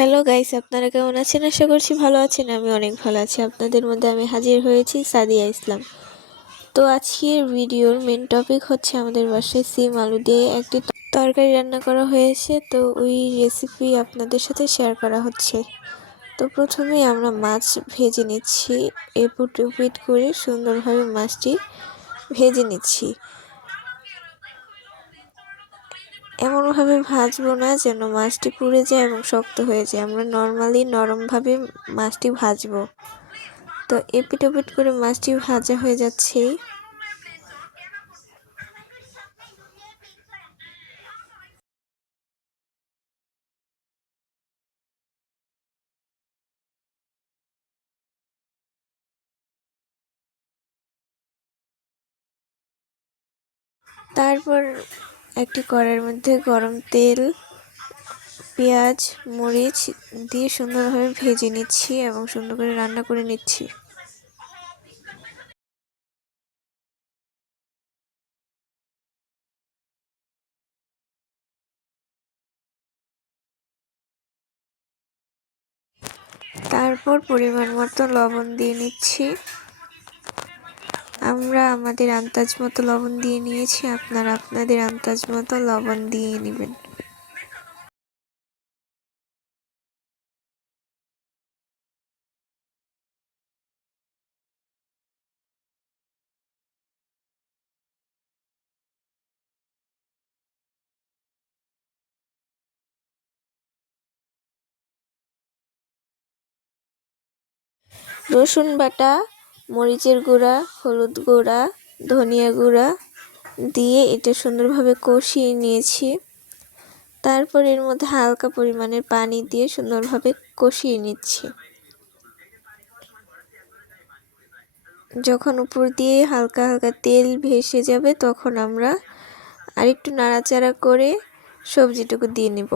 Hello guys, আপনারা কেমন আছেন? আশা করছি ভালো আছেন। আমি অনেক ভালো আছি। আপনাদের মধ্যে আমি হাজির হয়েছি, সাদিয়া ইসলাম। তো আজকের ভিডিওর মেন টপিক হচ্ছে আমাদের বাসায় সিম আলু দিয়ে একটি তরকারি রান্না করা হয়েছে। তো ওই রেসিপি আপনাদের সাথে শেয়ার করা হচ্ছে। তো প্রথমেই আমরা মাছ ভেজে নিচ্ছি, এপিট ওপিট করে সুন্দরভাবে মাছটি ভেজে নিচ্ছি। এমনভাবে ভাজবো না যেন মাছটি পুড়ে যায় এবং শক্ত হয়ে যায়। আমরা নর্মালি নরমভাবে মাছটি ভাজবো। তো এপিট ওপিট করে মাছটি ভাজা হয়ে যাচ্ছে। তারপর একটি কড়াইয়ের মধ্যে গরম তেল, পেঁয়াজ, মরিচ দিয়ে সুন্দরভাবে ভেজে নিচ্ছি এবং সুন্দর করে রান্না করে নিচ্ছি। তারপর পরিমাণ মতো লবণ দিয়ে নিচ্ছি। আমরা আমাদের আন্দাজ মতো লবণ দিয়ে নিয়েছি, আপনারা আপনাদের আন্দাজ মতো লবণ দিয়ে নেবেন। রসুন বাটা, মরিচের গুঁড়া, হলুদ গুঁড়া, ধনিয়া গুঁড়া দিয়ে এটা সুন্দরভাবে কষিয়ে নিয়েছি। তারপর এর মধ্যে হালকা পরিমাণের পানি দিয়ে সুন্দরভাবে কষিয়ে নিচ্ছি। যখন উপর দিয়ে হালকা হালকা তেল ভেসে যাবে তখন আমরা আরেকটু নাড়াচাড়া করে সবজিটুকু দিয়ে নেব।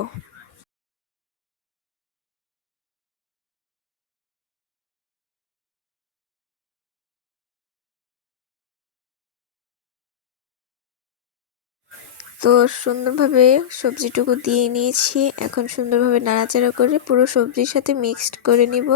তো সুন্দরভাবে সবজিটুকু দিয়ে নিয়েছি। এখন সুন্দরভাবে নাড়াচাড়া করে পুরো সবজির সাথে মিক্সড করে নিব।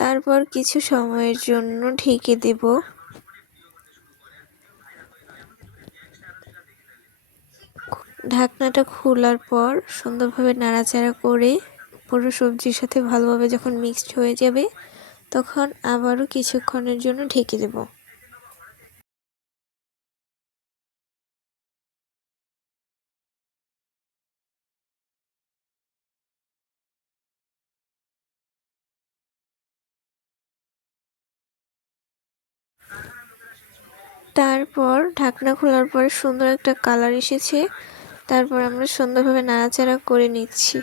তারপর কিছু সময়ের জন্য ঢেকে দেব। ঢাকনাটা খোলার পর সুন্দরভাবে নাড়াচাড়া করে পুরো সবজির সাথে ভালোভাবে যখন মিক্সড হয়ে যাবে তখন আবারও কিছুক্ষণের জন্য ঢেকে দেব। তারপর ঢাকনা খোলার পর সুন্দর একটা কালার এসেছে। তারপর আমরা সুন্দরভাবে নাড়াচাড়া করে নিচ্ছি।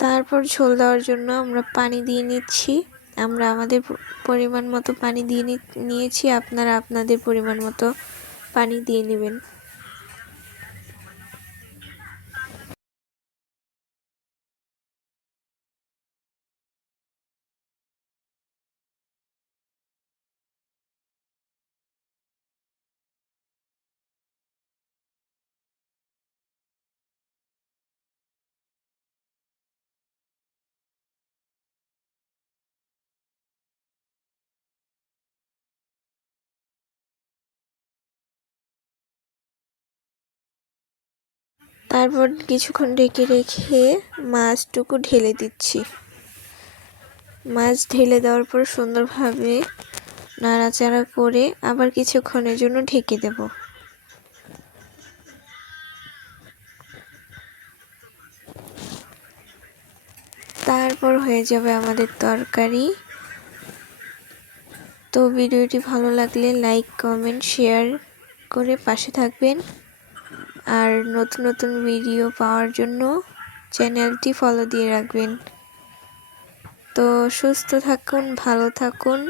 তারপর ঝোল দেওয়ার জন্য আমরা পানি দিয়ে নিচ্ছি। আমরা আমাদের পরিমাণ মতো পানি দিয়ে নিয়েছি, আপনারা আপনাদের পরিমাণ মতো পানি দিয়ে নেবেন। তারপর কিছুক্ষণ ঢেকে রেখে মাছটুকু ঢেলে দিচ্ছি। মাছ ঢেলে দেওয়ার পর সুন্দরভাবে নাড়াচাড়া করে আবার কিছুক্ষণের জন্য ঢেকে দেব। তারপর হয়ে যাবে আমাদের তরকারি। তো ভিডিওটি ভালো লাগলে লাইক, কমেন্ট, শেয়ার করে পাশে থাকবেন। আর নতুন নতুন ভিডিও পাওয়ার জন্য চ্যানেলটি ফলো দিয়ে রাখবেন। তো সুস্থ থাকুন, ভালো থাকুন।